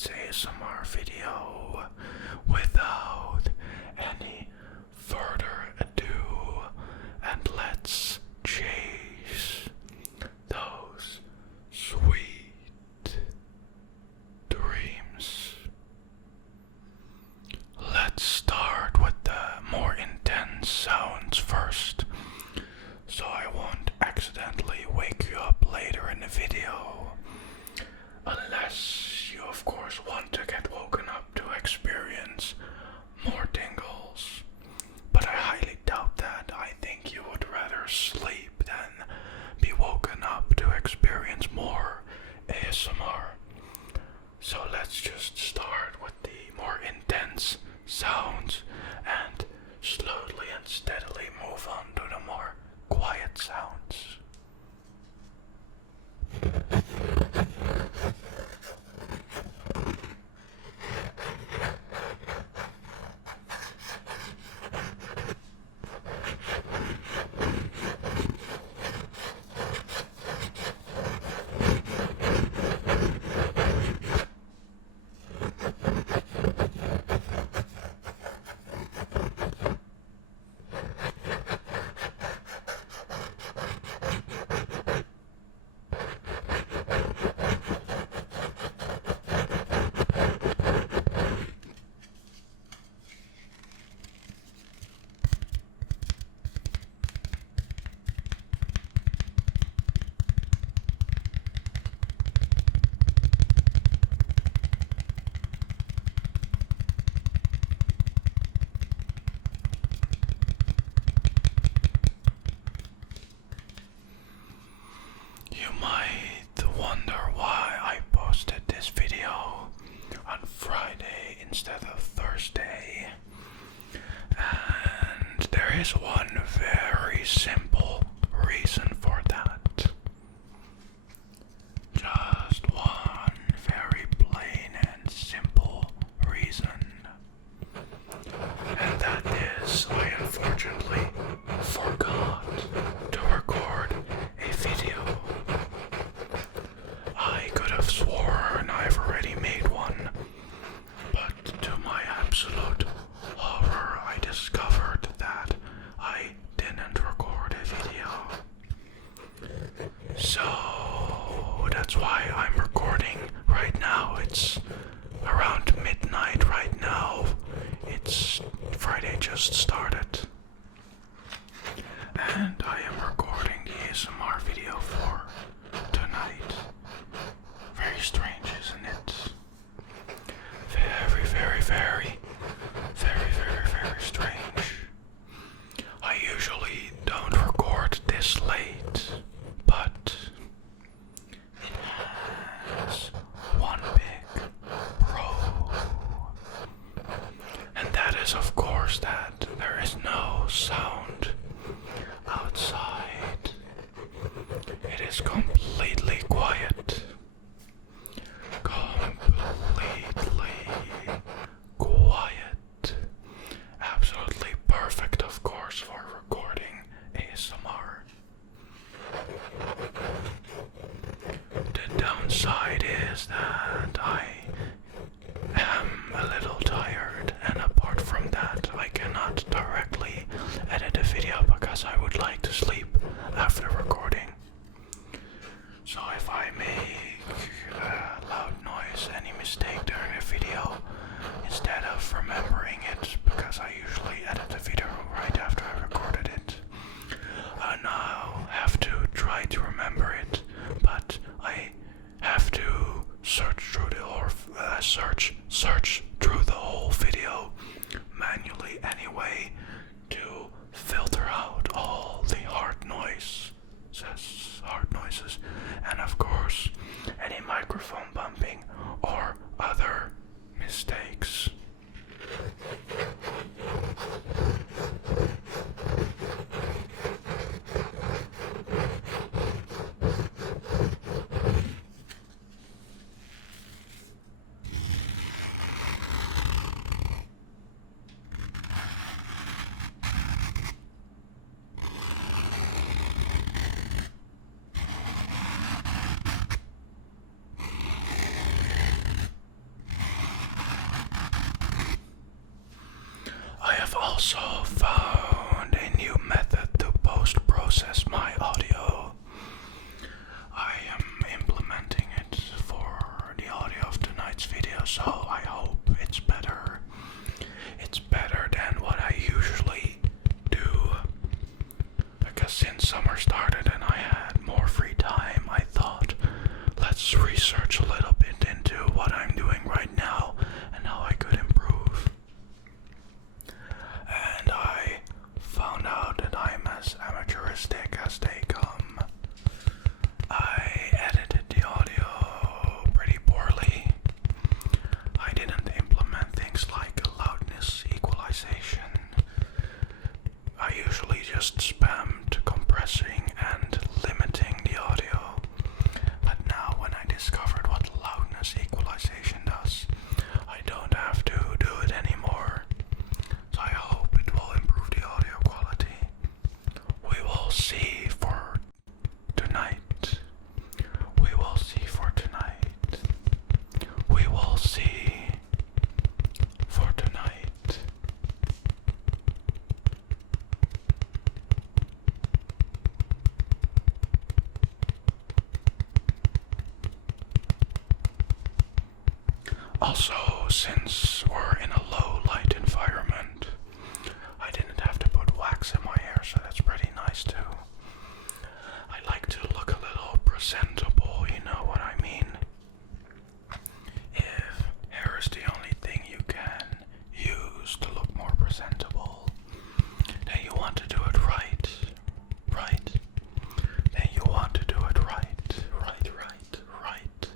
tonight's ASMR video. Without any further ado, and let's chase those sweet dreams. Let's start with the more intense sounds first, so I won't accidentally wake you up later in the video. Unless you of course want to get woken up to experience more tingles. But I highly doubt that. I think you would rather sleep than be woken up to experience more ASMR. So let's just start with the more intense sounds and slowly and steadily move on to the more quiet sounds. You might wonder why I posted this video on Friday instead of Thursday. And there is one very simple reason for that. Just one very plain and simple reason. And that is, I unfortunately forgot to record a video. I could have sworn I've already made one, but to my absolute horror, I discovered that I didn't record a video. So that's why I'm recording right now. It's around midnight right now. It's Friday just started. And I am recording the ASMR video for tonight. Very strange, isn't it? Very, very, very, very, very, very strange. I usually don't record this late, but it has one big pro. And that is, of course, that there is no sound outside. It is completely quiet. Completely quiet. Absolutely perfect, of course, for recording ASMR. The downside is that I am a little tired, and apart from that, I cannot directly edit a video because I would like to sleep after recording. So if I make a loud noise, any mistake during a video, instead of remembering it, because I usually edit the video right after I recorded it, I now have to try to remember it, but I have to search through the whole video manually anyway to filter out all the hard noises, and of course any microphone bumping or other mistakes. also found a new method to post-process my audio. I am implementing it for the audio of tonight's video, so I hope it's better. It's better than what I usually do. Because since summer started and I had more free time, I thought, let's research a little bit into what I'm doing right now and how I could improve. And I found out that I'm as amateuristic as they come. I edited the audio pretty poorly. I didn't implement things like loudness equalization. I usually just spammed compressing and limiting the audio. But now when I discovered what loudness equalization does, I don't have to do it anymore. So I hope it will improve the audio quality. We will see for tonight. We will see for tonight. We will see for tonight. Also, since we're in a low light environment, I didn't have to put wax in my hair, so that's pretty nice too. I like to look a little presentable, you know what I mean? If hair is the only thing you can use to look more presentable, then you want to do it right, right? Then you want to do it right, right, right, right.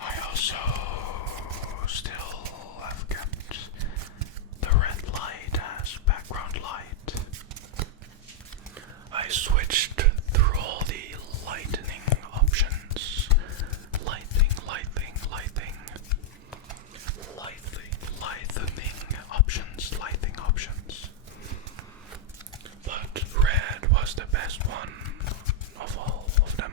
I also still have kept the red light as background light. I switched through all the lightening options. Lightening options. But red was the best one of all of them.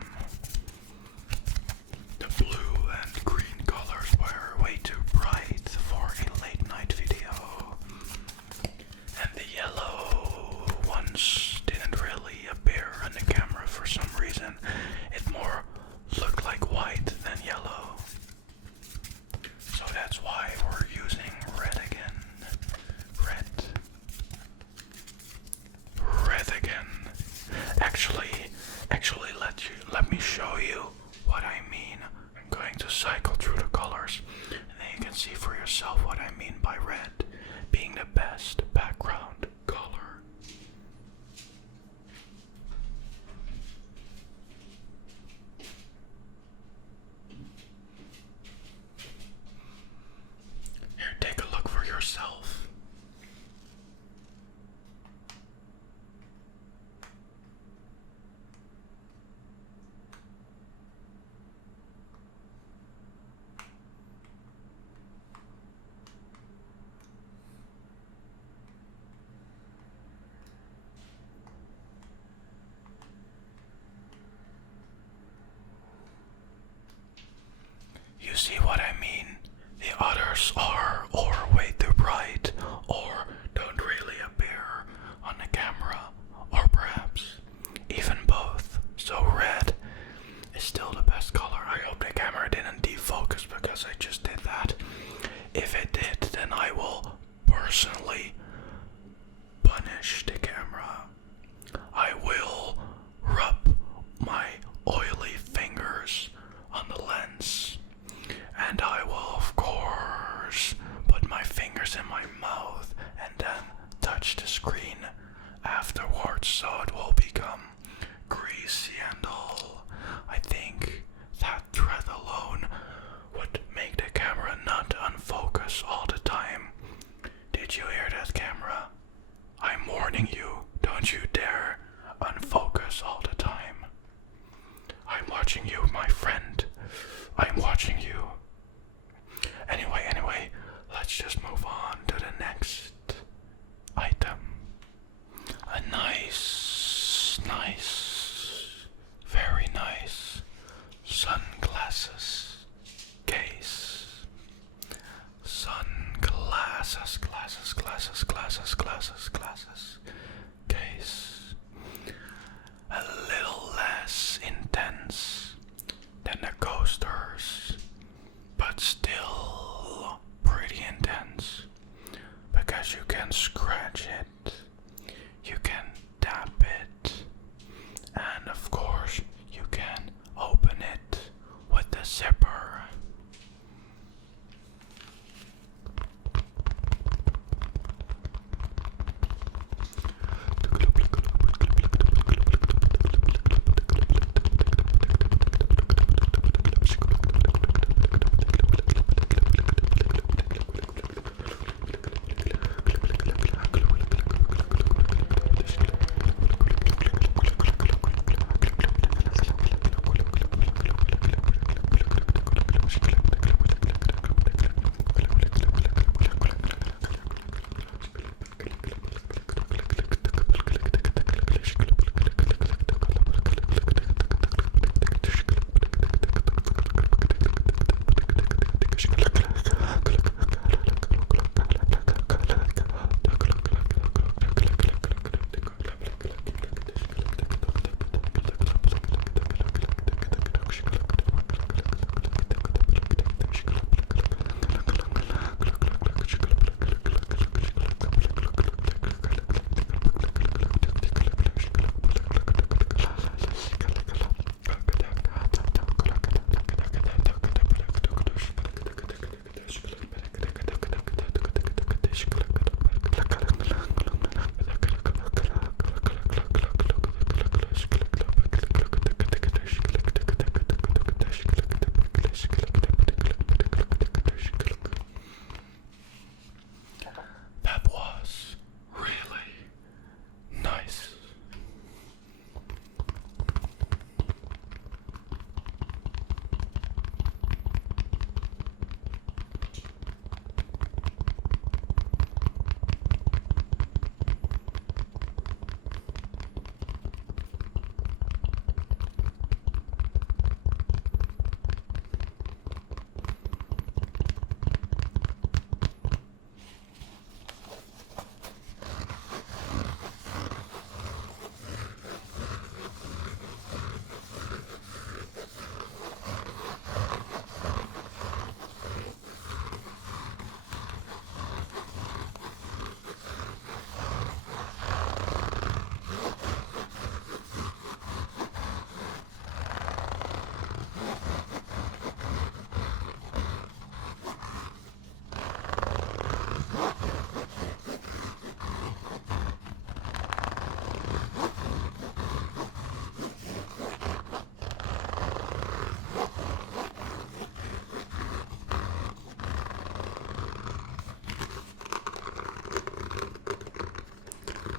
The blue and green colors were way too bright for a late night video. And the yellow ones didn't really appear on the camera for some reason. It more looked like white than yellow. So that's why we're using red again. Red again. Actually let me show you what I mean. I'm going to cycle through the colors and then you can see for yourself what I mean by red being the best background color. Here, take a look for yourself. You see what I mean? The others are or way too bright or don't really appear on the camera, or perhaps even both. So red is still the best color. I hope the camera didn't defocus because I just did that. If it did, then I will personally punish the camera. I will rub touch the screen afterwards, so it will become greasy and all. I think that thread alone would make the camera not unfocus all the time. Did you hear that, camera? I'm warning you, don't you dare unfocus all the time. I'm watching you, my friend. I'm watching you. Anyway, let's just move on to the next item. A nice, very nice sunglasses case. Sunglasses, glasses case. A little less intense than the coasters, but still pretty intense, because you can scratch it, you can tap it, and of course you can open it with the zipper.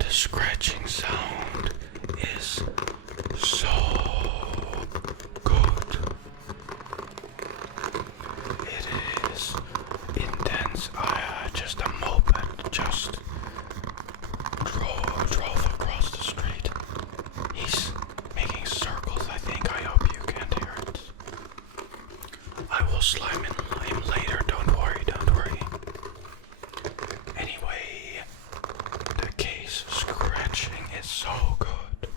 Scratching sound is so good. It is intense. Just a moped just drove across the street. He's making circles, I think. I hope you can't hear it. I will slime him later. Don't worry. Anyway, the case scratching is so good.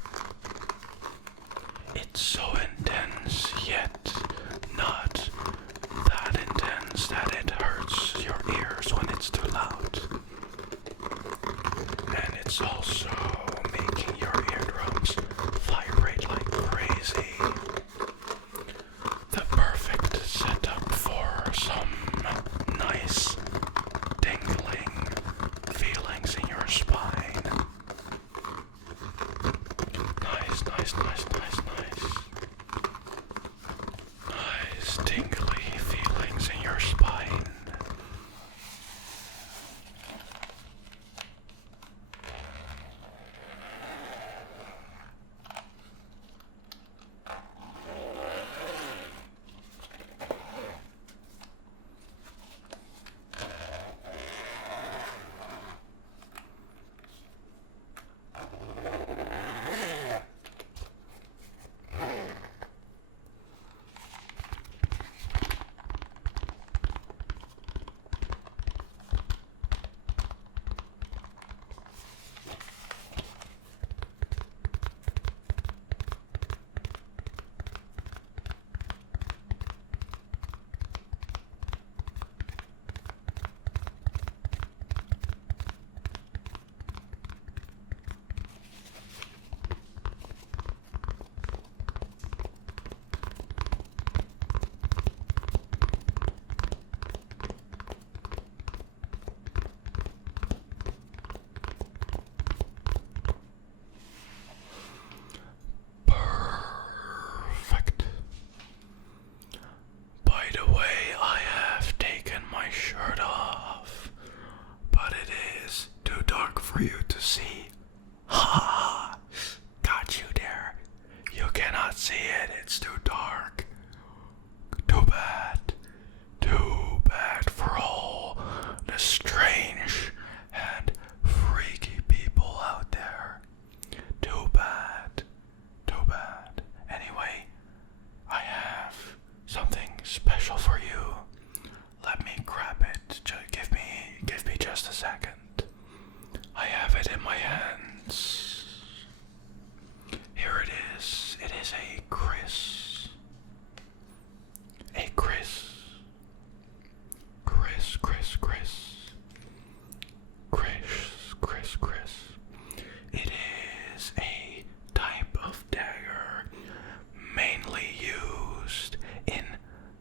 It's so intense, yet not that intense that it hurts your ears when it's too loud. And it's also making your eardrums vibrate like crazy. The perfect setup for some nice tingling feelings in your spine. for you to see. Ha! Got you there. You cannot see it, it's too dark. Too bad. Too bad for all the strange and freaky people out there. Too bad. Too bad. Anyway, I have something special for you. Let me grab it. Give me just a second. I have it in my hands. Here it is. It is a Chris. A Chris. Chris. It is a type of dagger mainly used in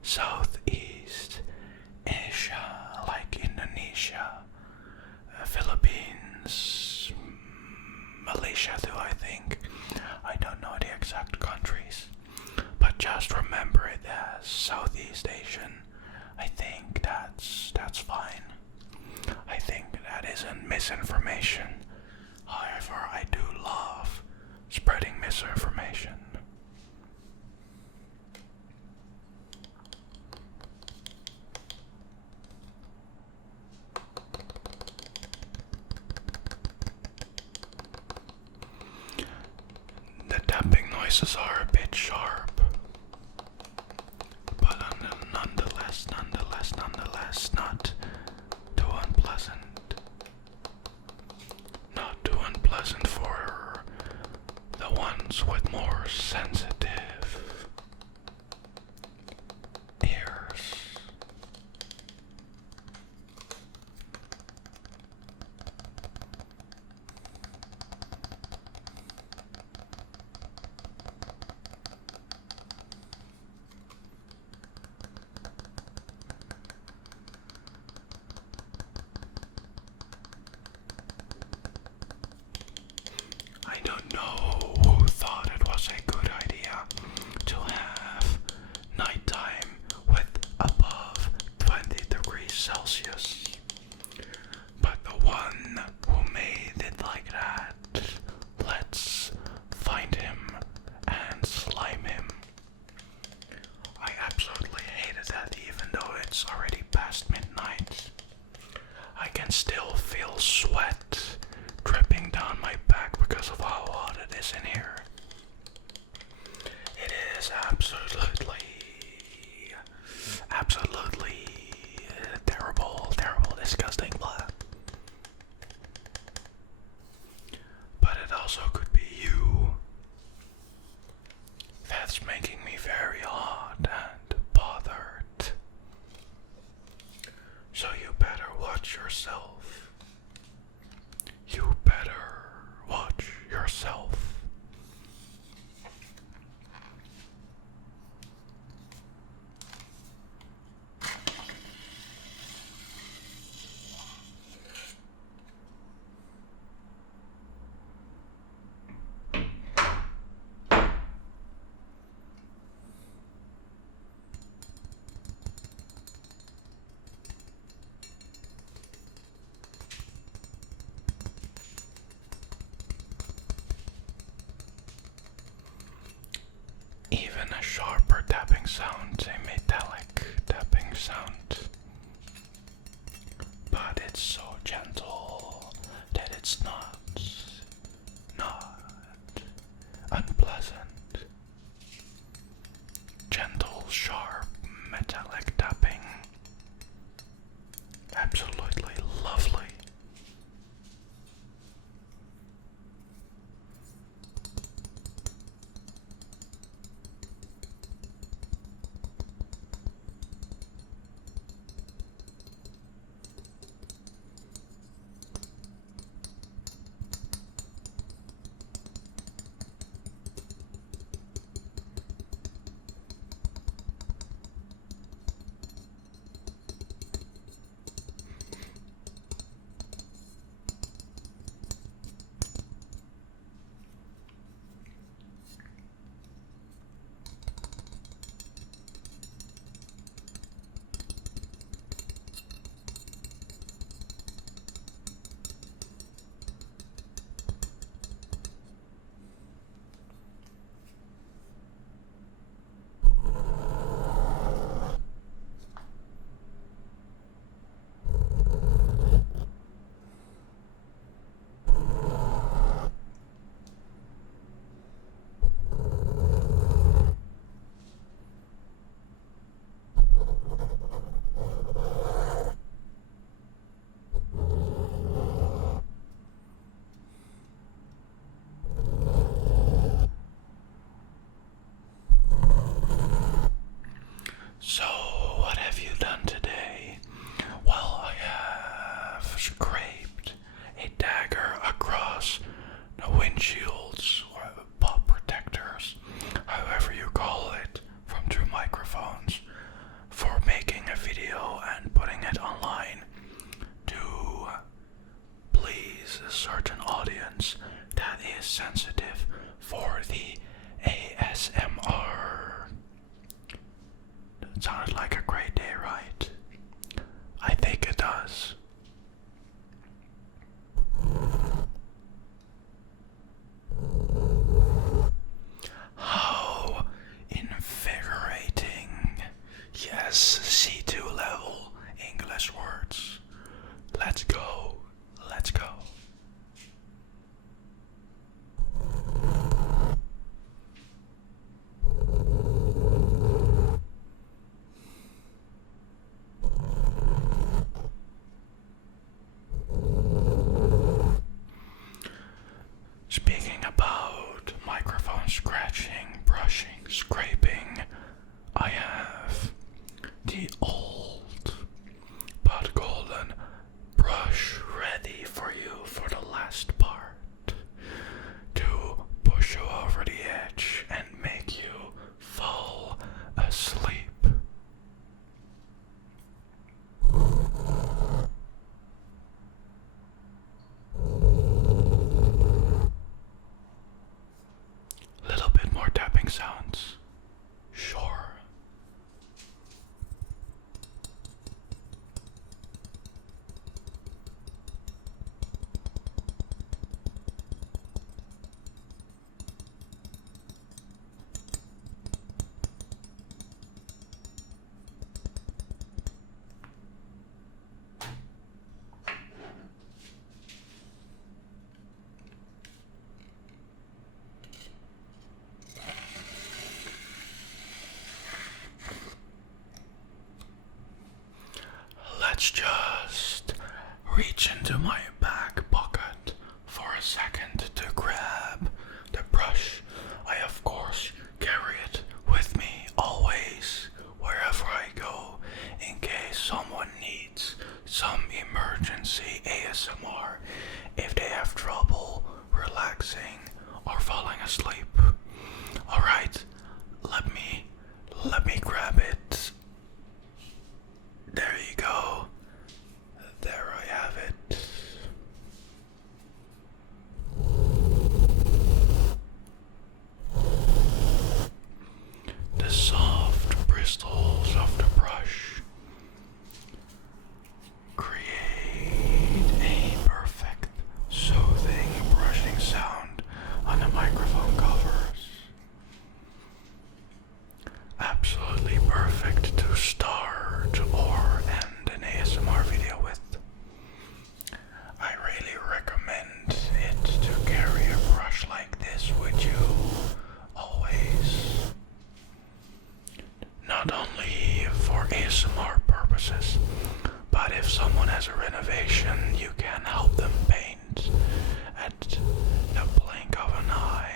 Southeast Asia, like Indonesia, Philippines, Malaysia too, I think. I don't know the exact countries, but just remember it as Southeast Asian. I think that's fine. I think that isn't misinformation. However, I do love spreading misinformation. The tapping noises are a bit sharp, but nonetheless, not too unpleasant. Not too unpleasant for the ones with more sensitive ears. I don't know who thought it was a good idea to have nighttime with above 20 degrees Celsius. But the one who made it like that, let's find him and slime him. I absolutely hated that, even though it's already past midnight. I can still feel sweat dripping down my back because of how hot it is in here. It is absolutely terrible, disgusting, blah. But it also could be you that's making me very hot and bothered. So you better watch yourself. You better watch yourself. Even a sharper tapping sound, a metallic tapping sound. But it's so gentle that it's not unpleasant. Gentle, sharp, metallic tapping. Absolutely lovely. windshields or pop protectors, however you call it, from two microphones for making a video and putting it online to please a certain audience that is sensitive for the ASMR. That sounded like a great day, right? I think it does. How invigorating. Yes, C2 level English words. Let's go. Let's go. Speaking about microphone scratching, brushing, scraping, I have the old but golden brush ready for you for the last part to push you over the edge and make you fall asleep. Little bit more tapping sounds. Sure. Let's just reach into my back pocket for a second to grab the brush. I of course carry it with me always wherever I go in case someone needs some emergency ASMR if they have trouble relaxing or falling asleep. Alright, let me grab it. There you go. There I have it. The soft bristles of the brush create a perfect, soothing brushing sound on the microphone covers. Absolutely perfect to start or end an ASMR video with. I really recommend it to carry a brush like this with you always. Not only for ASMR purposes, but if someone has a renovation, you can help them paint at the blink of an eye.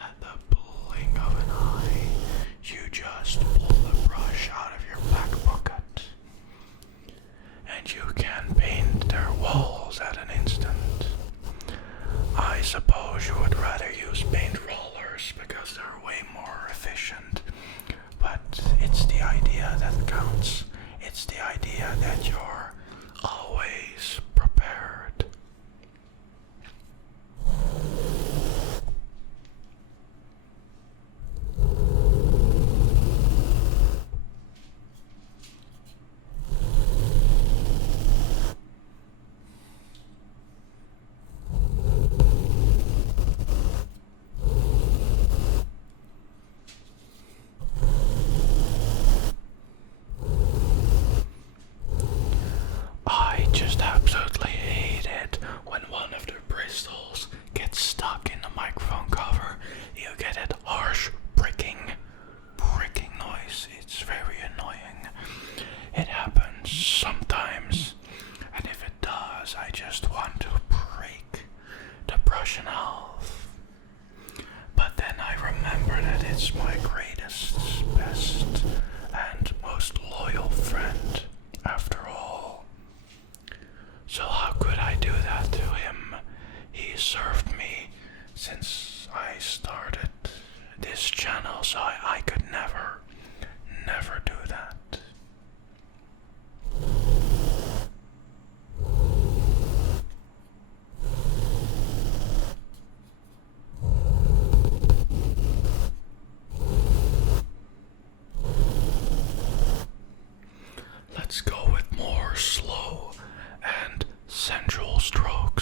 At the blink of an eye, you just pull the brush out of your back pocket and you can paint their walls at an instant. I suppose you would rather use paint rollers because they're way more efficient, but it's the idea that counts. It's the idea that you're always prepared. I just absolutely hate it when one of the bristles gets stuck in the microphone cover. You get that harsh pricking noise. It's very annoying. It happens sometimes, and if it does, I just want to break the brush in half. But then I remember that it's my greatest, best, and most loyal friend, after all. So how could I do that to him? He's strokes.